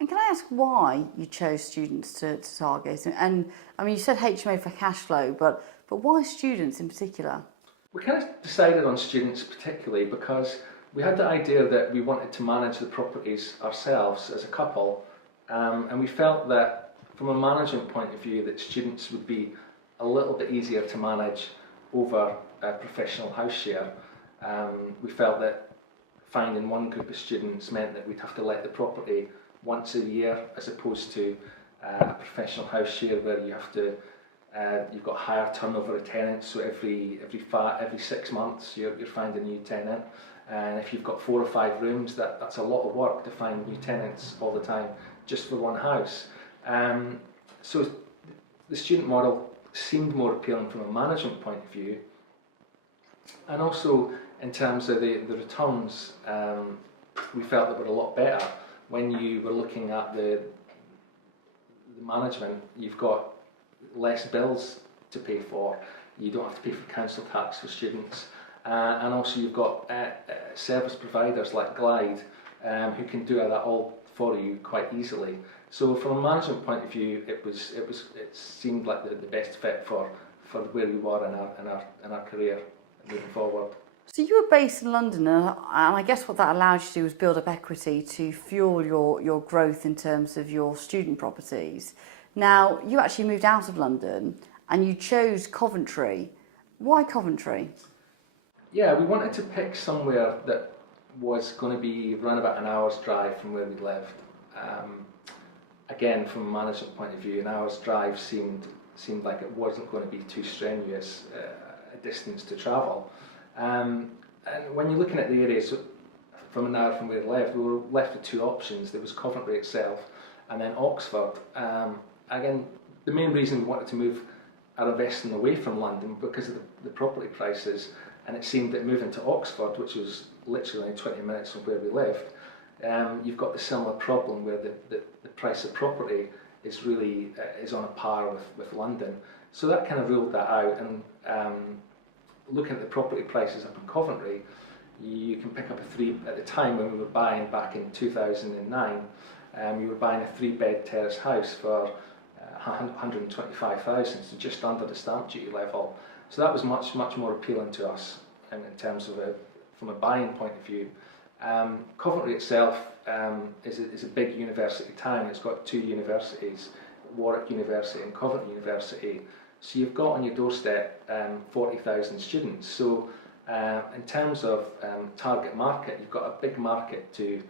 And can I ask why you chose students to target? And I mean, you said HMO for cash flow, but why students in particular? We kind of decided on students particularly because we had the idea that we wanted to manage the properties ourselves as a couple, and we felt that from a management point of view that students would be a little bit easier to manage over a professional house share. We felt that finding one group of students meant that we'd have to let the property once a year as opposed to a professional house share where you have to you've got higher turnover of tenants, so every 6 months you're finding a new tenant, and if you've got 4 or 5 rooms, that's a lot of work to find new tenants all the time just for one house. So the student model seemed more appealing from a management point of view, and also in terms of the returns, we felt that were a lot better. When you were looking at the management, you've got less bills to pay for, you don't have to pay for council tax for students, and also you've got service providers like Glide who can do that all for you quite easily. So from a management point of view, it seemed like the best fit for where we were in our career moving forward. So you were based in London, and I guess what that allowed you to do was build up equity to fuel your growth in terms of your student properties. Now, you actually moved out of London and you chose Coventry. Why Coventry? Yeah, we wanted to pick somewhere that was going to be around about an hour's drive from where we lived. Again, from a management point of view, an hour's drive seemed like it wasn't going to be too strenuous a distance to travel. And when you're looking at the areas from an hour from where we lived, we were left with 2 options. There was Coventry itself and then Oxford. Again, the main reason we wanted to move our investing away from London because of the property prices, and it seemed that moving to Oxford, which was literally only 20 minutes from where we lived, you've got the similar problem where the price of property is really is on a par with London. So that kind of ruled that out, and looking at the property prices up in Coventry, you can pick up at the time when we were buying back in 2009, you were buying a 3-bed terrace house for 125,000, so just under the stamp duty level. So that was much more appealing to us in terms of from a buying point of view. Coventry itself is a big university town. It's got 2 universities, Warwick University and Coventry University. So you've got on your doorstep 40,000 students. So in terms of target market, you've got a big market to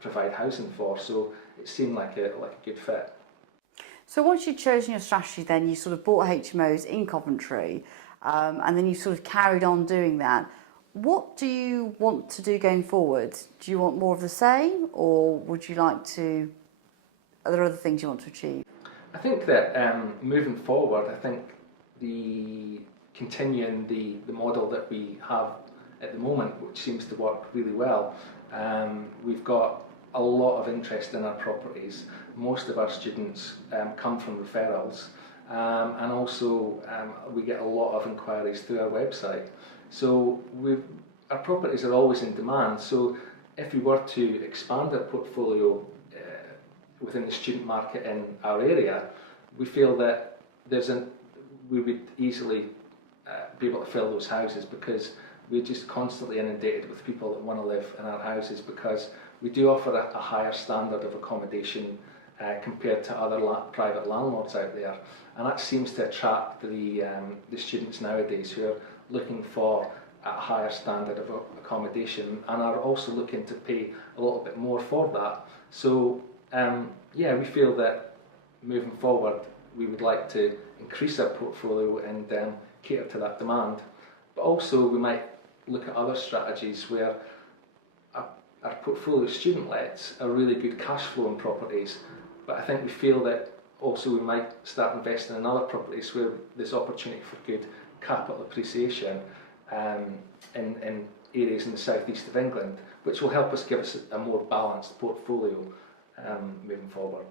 provide housing for. So it seemed like a good fit. So once you'd chosen your strategy, then you sort of bought HMOs in Coventry, and then you sort of carried on doing that. What do you want to do going forward? Do you want more of the same, or would you like to? Are there other things you want to achieve? I think that moving forward, I think continuing the model that we have at the moment, which seems to work really well. We've got a lot of interest in our properties. Most of our students come from referrals, and also we get a lot of inquiries through our website. So our properties are always in demand. So if we were to expand our portfolio within the student market in our area, we feel that we would easily be able to fill those houses, because we're just constantly inundated with people that want to live in our houses, because we do offer a higher standard of accommodation compared to other private landlords out there, and that seems to attract the students nowadays who are looking for a higher standard of accommodation and are also looking to pay a little bit more for that. So yeah, we feel that moving forward we would like to increase our portfolio and cater to that demand, but also we might look at other strategies where our portfolio of student lets are really good cash flowing properties, but I think we feel that also we might start investing in other properties where there's opportunity for good capital appreciation in areas in the southeast of England, which will help us give us a more balanced portfolio moving forward.